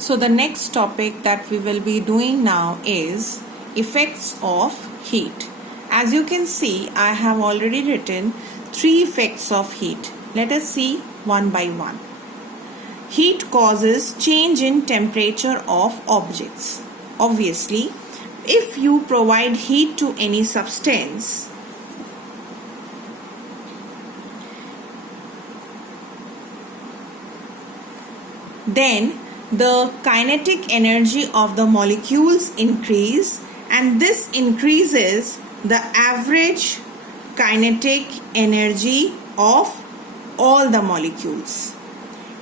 So the next topic that we will be doing now is effects of heat. As you can see, I have already written 3 effects of heat. Let us see one by one. Heat causes change in temperature of objects. Obviously, if you provide heat to any substance, then the kinetic energy of the molecules increase, and this increases the average kinetic energy of all the molecules,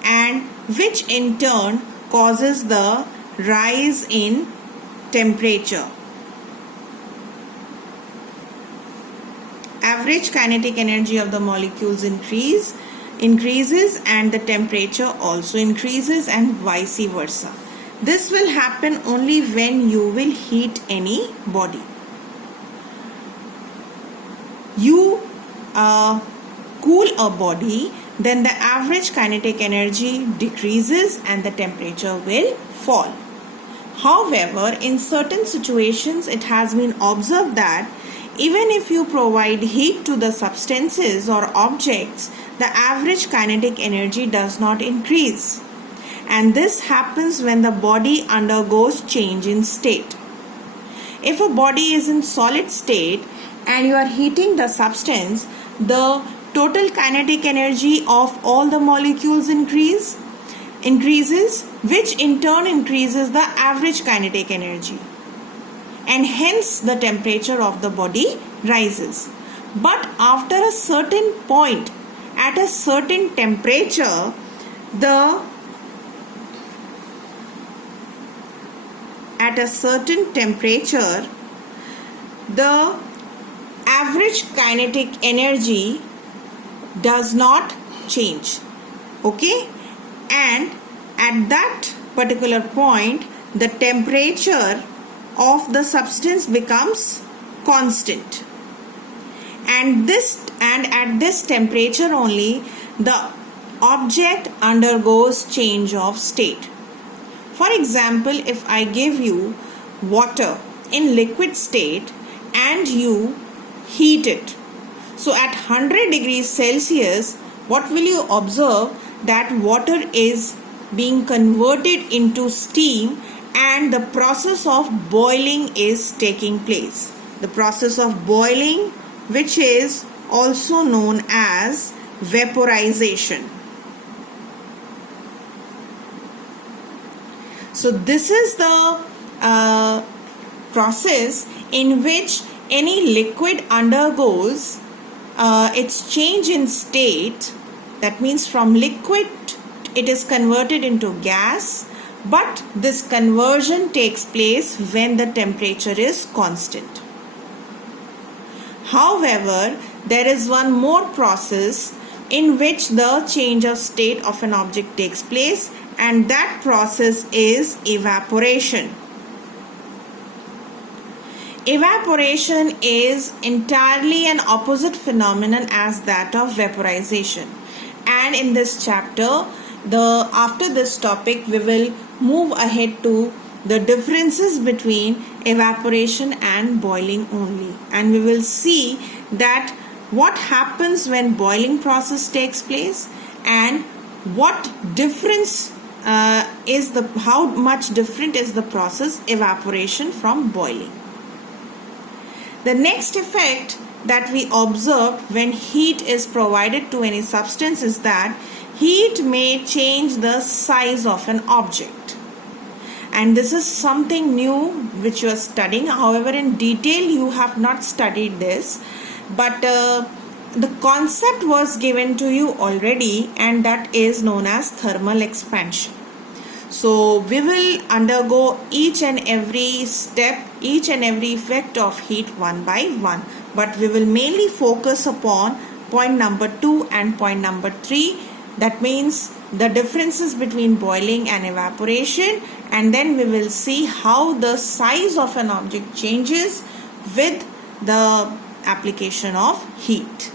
and which in turn causes the rise in temperature. Average kinetic energy of the molecules increases and the temperature also increases, and vice versa. This will happen only when you will heat any body. You cool a body, then the average kinetic energy decreases and the temperature will fall. However, in certain situations it has been observed that even if you provide heat to the substances or objects, the average kinetic energy does not increase. And this happens when the body undergoes change in state. If a body is in solid state and you are heating the substance, the total kinetic energy of all the molecules increases, which in turn increases the average kinetic energy, and hence the temperature of the body rises. But after a certain point, at a certain temperature, the average kinetic energy does not change. Okay? And at that particular point, the temperature of the substance becomes constant. And at this temperature only, the object undergoes change of state. For example, if I give you water in liquid state and you heat it, so at 100 degrees Celsius, what will you observe? That water is being converted into steam and the process of boiling is taking place. The process of boiling, which is also known as vaporization. So this is the process in which any liquid undergoes its change in state. That means from liquid it is converted into gas, but this conversion takes place when the temperature is constant. However, there is one more process in which the change of state of an object takes place, and that process is evaporation. Evaporation is entirely an opposite phenomenon as that of vaporization. And in this chapter, after this topic, we will move ahead to the differences between evaporation and boiling only. And we will see that what happens when boiling process takes place and what difference how much different is the process evaporation from boiling. The next effect that we observe when heat is provided to any substance is that heat may change the size of an object. And this is something new which you are studying. However, in detail you have not studied this, but the concept was given to you already, and that is known as thermal expansion. So we will undergo each and every step, each and every effect of heat one by one, but we will mainly focus upon point number 2 and point number 3. That means the differences between boiling and evaporation, and then we will see how the size of an object changes with the application of heat.